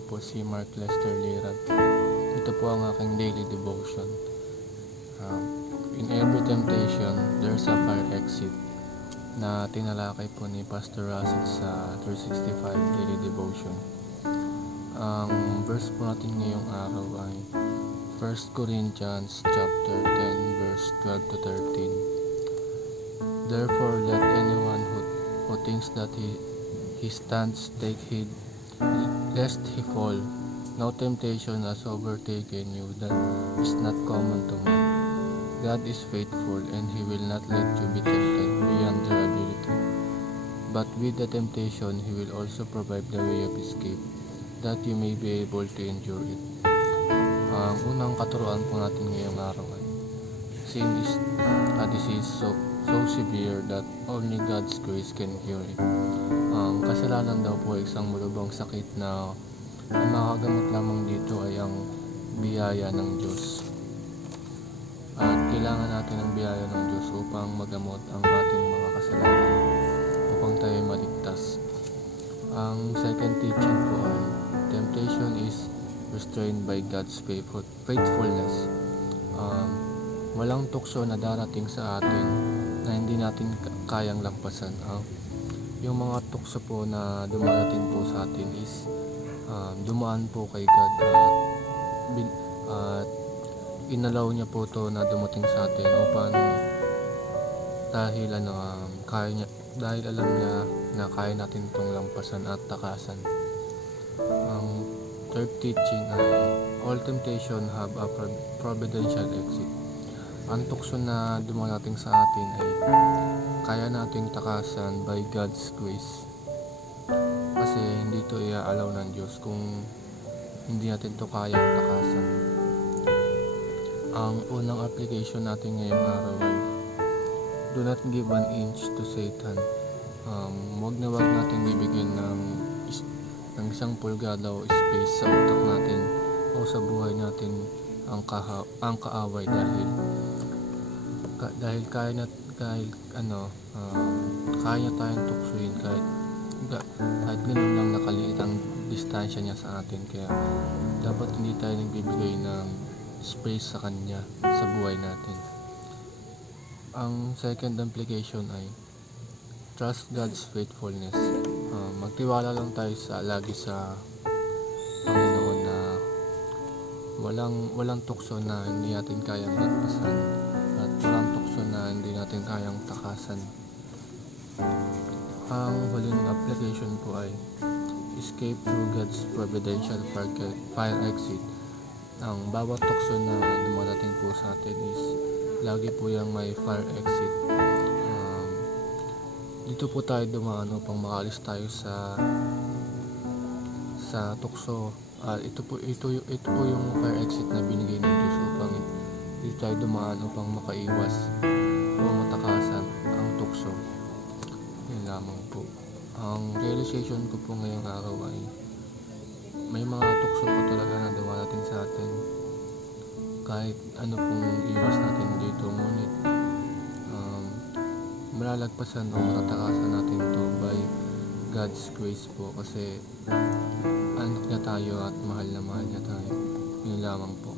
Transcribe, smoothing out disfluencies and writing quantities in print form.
Ako po si Mark Lester Lirag. Ito po ang aking daily devotion. In every temptation, there's a fire exit na tinalakay po ni Pastor Russell sa 365 daily devotion. Ang verse po natin ngayong araw ay 1 Corinthians chapter 10 verse 12 to 13. Therefore let anyone who thinks that he stands take heed lest he fall. No temptation has overtaken you that is not common to man. God is faithful, and He will not let you be tempted beyond your ability. But with the temptation, He will also provide the way of escape, that you may be able to endure it. Ang unang katuruan po natin ngayong araw ay sin is a disease so severe that only God's grace can cure it. Ang kasalanan daw po ay isang malubhang sakit na ang makagamot lamang dito ay ang biyaya ng Diyos. At kailangan natin ang biyaya ng Diyos upang magamot ang ating mga kasalanan, upang tayo maligtas. Ang second teaching po ay temptation is restrained by God's faithfulness. Walang tukso na darating sa atin na hindi natin kayang lampasan. Yung mga tukso po na dumarating po sa atin is dumaan po kay God at inalaw niya po to na dumating sa atin upang dahil dahil alam niya na kaya natin itong lampasan at takasan. Ang third teaching ay all temptation have a providential exit. Ang tukso na dumarating sa atin ay kaya nating takasan by God's grace. Kasi hindi ito iaalaw ng Diyos kung hindi natin ito kayang takasan. Ang unang application natin ngayong araw ay do not give an inch to Satan. Huwag natin bibigyan ng isang pulgada o space sa utak natin o sa buhay natin ang kaaway dahil kaya niya tayong tuksuin kahit ganun lang nakaliit ang distansya niya sa atin. Kaya dapat hindi tayo nagbibigay ng space sa kanya sa buhay natin. Ang second application ay trust God's faithfulness. Magtiwala lang tayo lagi sa Panginoon na walang tukso na hindi natin kayang lagpasan at walang tukso na hindi natin kayang takasan. Ang huling application po ay escape through God's providential fire exit. Ang bawat tukso na dumarating po sa atin is lagi po yung may fire exit. Dito po tayo dumaan upang makaalis tayo sa tukso. Ito po yung fire exit na binigay ng Diyos upang dito tayo dumaan upang makaiwas o matakasan ang tukso. Yun lamang po. Ang realization ko po ngayong araw ay may mga tukso po talaga na dumarating sa atin. Kahit ano pong iwas natin dito, ngunit malalagpasan o matatakasan natin ito by God's grace po, kasi anak niya tayo at mahal na mahal niya tayo. Yun lamang po.